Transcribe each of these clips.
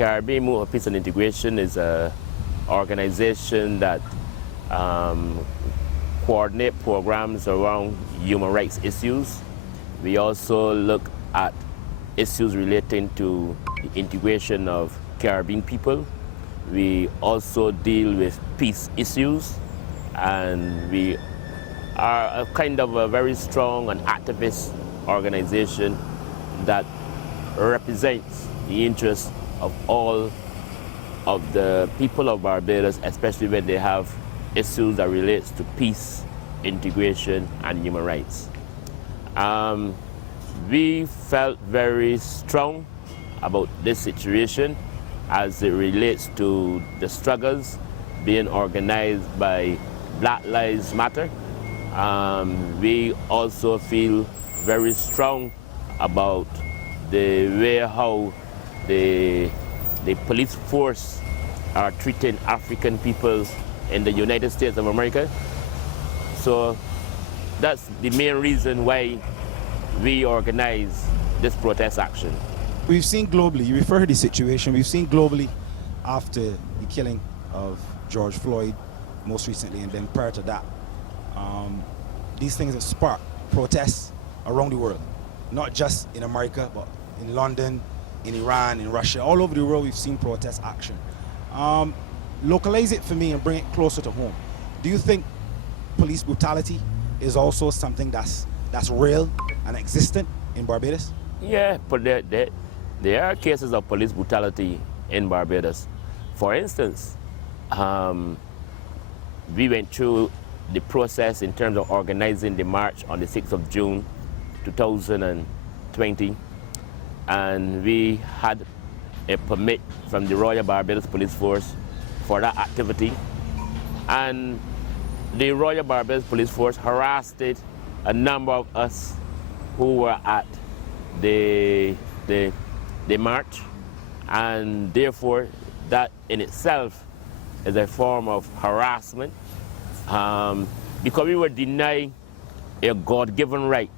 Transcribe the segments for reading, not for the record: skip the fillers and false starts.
Caribbean Movement for Peace and Integration is an organization that coordinate programs around human rights issues. We also look at issues relating to the integration of Caribbean people. We also deal with peace issues, and we are a kind of a very strong and activist organization that represents the interests of all of the people of Barbados, especially when they have issues that relates to peace, integration, and human rights. We felt very strong about this situation as it relates to the struggles being organized by Black Lives Matter. We also feel very strong about the way how the police force are treating African people in the United States of America. So that's the main reason why we organize this protest action. We've seen globally, you refer to the situation, we've seen globally after the killing of George Floyd most recently, and then prior to that, these things have sparked protests around the world, not just in America, but in London, in Iran, in Russia, all over the world we've seen protest action. Localize it for me and bring it closer to home. Do you think police brutality is also something that's real and existent in Barbados? Yeah, but there are cases of police brutality in Barbados. For instance, we went through the process in terms of organizing the march on the 6th of June 2020, and we had a permit from the Royal Barbados Police Force for that activity, and the Royal Barbados Police Force harassed a number of us who were at the march, and therefore that in itself is a form of harassment, because we were denied a God-given right,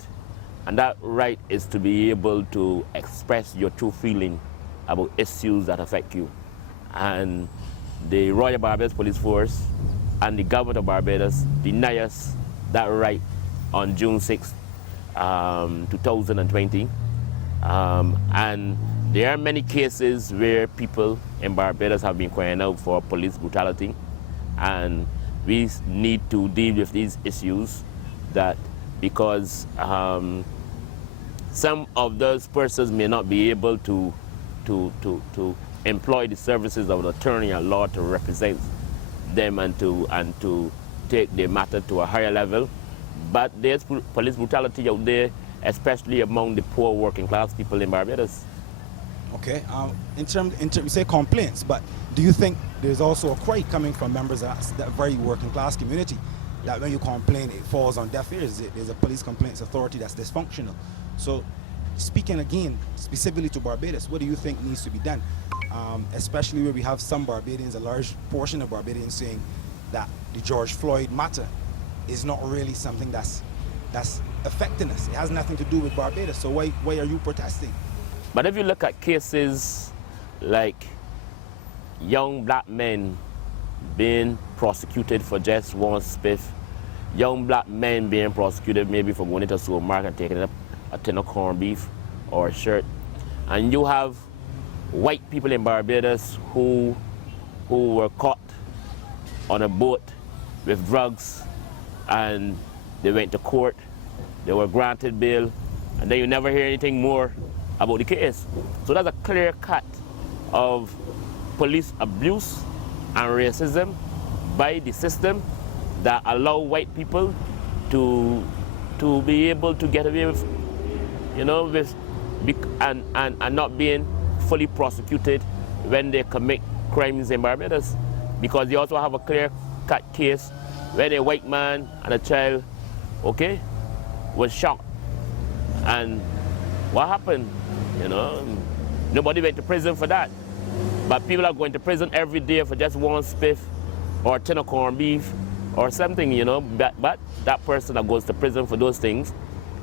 and that right is to be able to express your true feeling about issues that affect you. And the Royal Barbados Police Force and the government of Barbados deny us that right on June 6, 2020. And there are many cases where people in Barbados have been crying out for police brutality, and we need to deal with these issues, that because some of those persons may not be able to employ the services of an attorney at law to represent them and to take the matter to a higher level. But there's police brutality out there, especially among the poor working class people in Barbados. Okay, in terms you say complaints, but do you think there's also a cry coming from members of that very working class community that when you complain it falls on deaf ears? There's a police complaints authority that's dysfunctional. So speaking again specifically to Barbados, what do you think needs to be done? Especially where we have some Barbadians, a large portion of Barbadians saying that the George Floyd matter is not really something that's affecting us. It has nothing to do with Barbados. So why are you protesting? But if you look at cases like young black men being prosecuted for just one spiff, young black men being prosecuted maybe for going into a supermarket and taking up a tin of corned beef or a shirt, and you have white people in Barbados who were caught on a boat with drugs, and they went to court, they were granted bail, and then you never hear anything more about the case. So that's a clear cut of police abuse and racism by the system that allow white people to be able to get away with, and not being fully prosecuted when they commit crimes in Barbados. Because you also have a clear-cut case where a white man and a child, was shot. And what happened? Nobody went to prison for that. But people are going to prison every day for just one spiff or a tin of corned beef or something, But that person that goes to prison for those things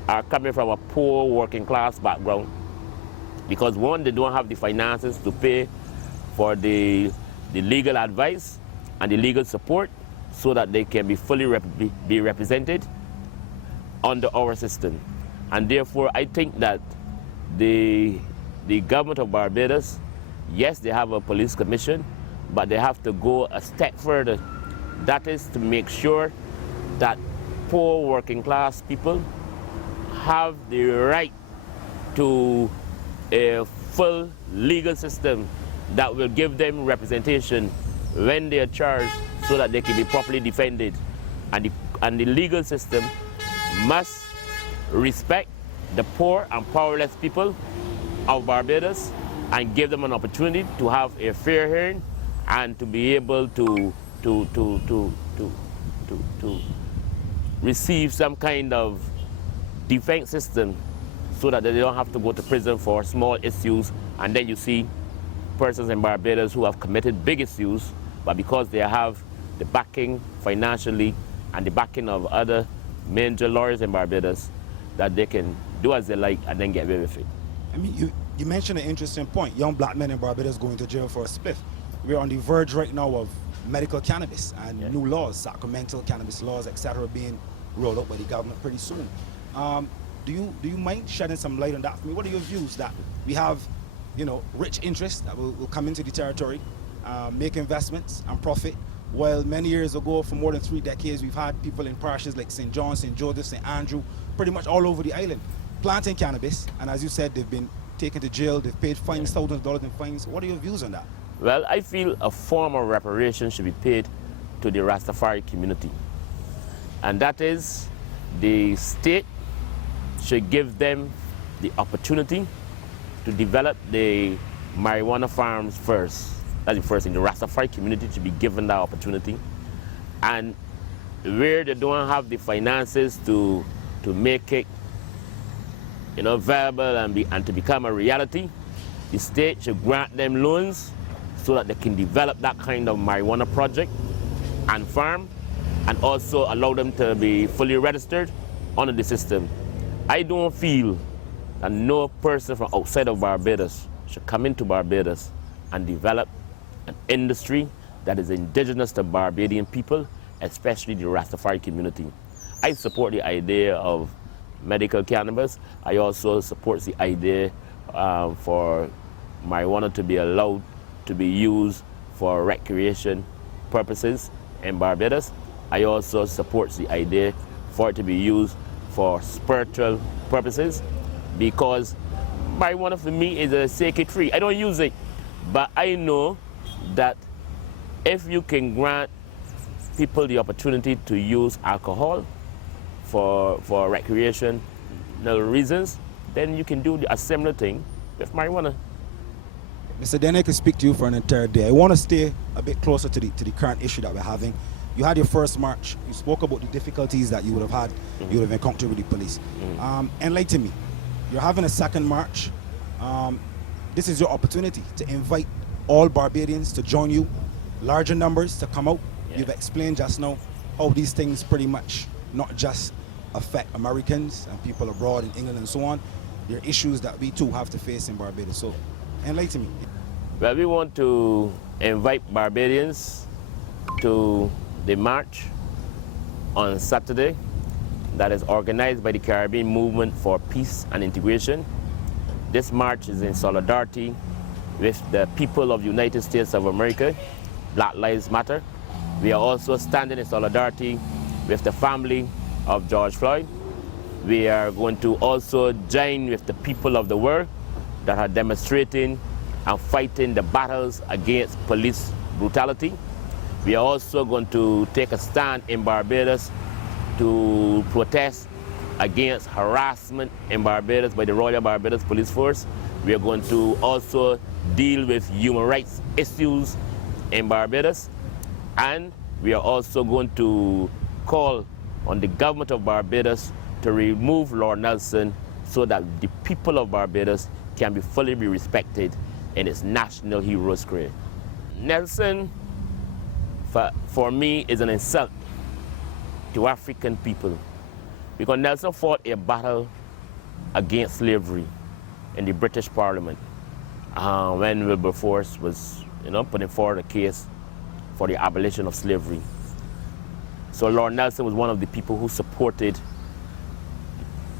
are coming from a poor working class background. Because one, they don't have the finances to pay for the legal advice and the legal support so that they can be fully be represented under our system. And therefore, I think that the government of Barbados, yes, they have a police commission, but they have to go a step further. That is to make sure that poor working class people have the right to a full legal system that will give them representation when they are charged so that they can be properly defended. And the legal system must respect the poor and powerless people of Barbados and give them an opportunity to have a fair hearing and to be able to receive some kind of defense system so that they don't have to go to prison for small issues. And then you see persons in Barbados who have committed big issues, but because they have the backing financially and the backing of other major lawyers in Barbados, that they can do as they like and then get away with it. I mean, you mentioned an interesting point. Young black men in Barbados going to jail for a spliff. We're on the verge right now of medical cannabis and new laws, sacramental cannabis laws, etc., being rolled out by the government pretty soon. Do you mind shedding some light on that for me? What are your views that we have, you know, rich interests that will come into the territory, make investments and profit, while many years ago, for more than 3 decades, we've had people in parishes like St. John, St. Joseph, St. Andrew, pretty much all over the island, planting cannabis, and as you said, they've been taken to jail, they've paid fines, thousands of dollars in fines. What are your views on that? Well, I feel a form of reparation should be paid to the Rastafari community. And that is, the state should give them the opportunity to develop the marijuana farms first. That's the first thing. The Rastafari community should be given that opportunity. And where they don't have the finances to make it, you know, viable and to become a reality, the state should grant them loans so that they can develop that kind of marijuana project and farm, and also allow them to be fully registered under the system. I don't feel that no person from outside of Barbados should come into Barbados and develop an industry that is indigenous to Barbadian people, especially the Rastafari community. I support the idea of medical cannabis. I also support the idea for marijuana to be allowed to be used for recreation purposes in Barbados. I also support the idea for it to be used for spiritual purposes, because marijuana for me is a sacred tree. I don't use it, but I know that if you can grant people the opportunity to use alcohol for recreational reasons, then you can do a similar thing with marijuana. Mr. Denny, I could speak to you for an entire day. I want to stay a bit closer to the current issue that we're having. You had your first march. You spoke about the difficulties that you would have had, you would have encountered with the police. Enlighten me. You're having a second march. This is your opportunity to invite all Barbadians to join you, larger numbers to come out. You've explained just now how these things pretty much not just affect Americans and people abroad in England and so on. There are issues that we too have to face in Barbados. So enlighten me. Well, we want to invite Barbadians to the march on Saturday that is organized by the Caribbean Movement for Peace and Integration. This march is in solidarity with the people of the United States of America, Black Lives Matter. We are also standing in solidarity with the family of George Floyd. We are going to also join with the people of the world that are demonstrating and fighting the battles against police brutality. We are also going to take a stand in Barbados to protest against harassment in Barbados by the Royal Barbados Police Force. We are going to also deal with human rights issues in Barbados. And we are also going to call on the government of Barbados to remove Lord Nelson so that the people of Barbados can be fully respected in its national hero's career. Nelson, for me, is an insult to African people, because Nelson fought a battle against slavery in the British Parliament when Wilberforce was putting forward a case for the abolition of slavery. So Lord Nelson was one of the people who supported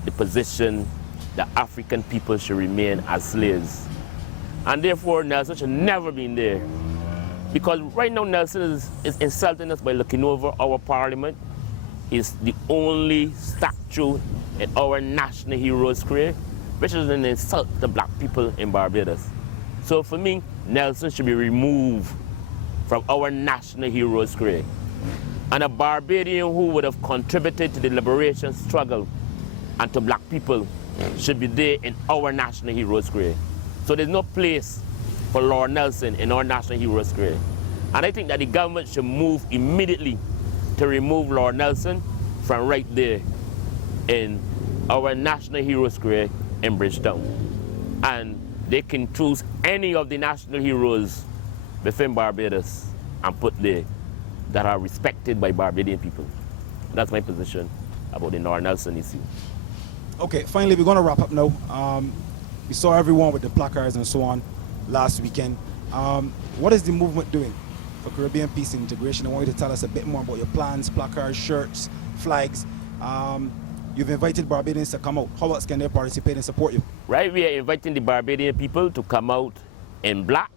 the position that African people should remain as slaves. And therefore Nelson should never been there. Because right now Nelson is insulting us by looking over our parliament. He's the only statue in our national hero square, which is an insult to black people in Barbados. So for me, Nelson should be removed from our national hero square. And a Barbadian who would have contributed to the liberation struggle and to black people should be there in our national hero square. So there's no place for Lord Nelson in our national hero square. And I think that the government should move immediately to remove Lord Nelson from right there in our national hero square in Bridgetown. And they can choose any of the national heroes within Barbados and put there that are respected by Barbadian people. That's my position about the Lord Nelson issue. Okay, finally, we're going to wrap up now. We saw everyone with the placards and so on last weekend. What is the movement doing for Caribbean peace and integration? I want you to tell us a bit more about your plans, placards, shirts, flags. You've invited Barbadians to come out. How else can they participate and support you? Right, we are inviting the Barbadian people to come out in black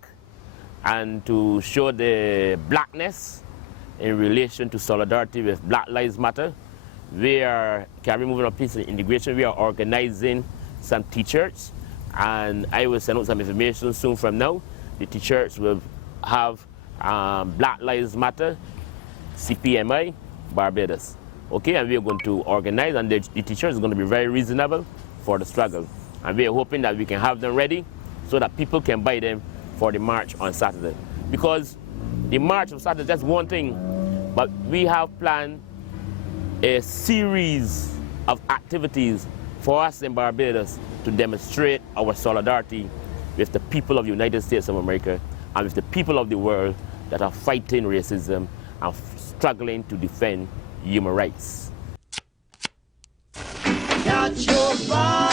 and to show the blackness in relation to solidarity with Black Lives Matter. We are, Caribbean Movement of Peace and Integration, we are organizing some t-shirts, and I will send out some information soon from now. The t-shirts will have Black Lives Matter, CPMI, Barbados. Okay, and we are going to organize, and the t-shirt is going to be very reasonable for the struggle. And we are hoping that we can have them ready so that people can buy them for the march on Saturday. Because the march on Saturday is just one thing, but we have planned a series of activities for us in Barbados to demonstrate our solidarity with the people of the United States of America and with the people of the world that are fighting racism and struggling to defend human rights. Catch your fire.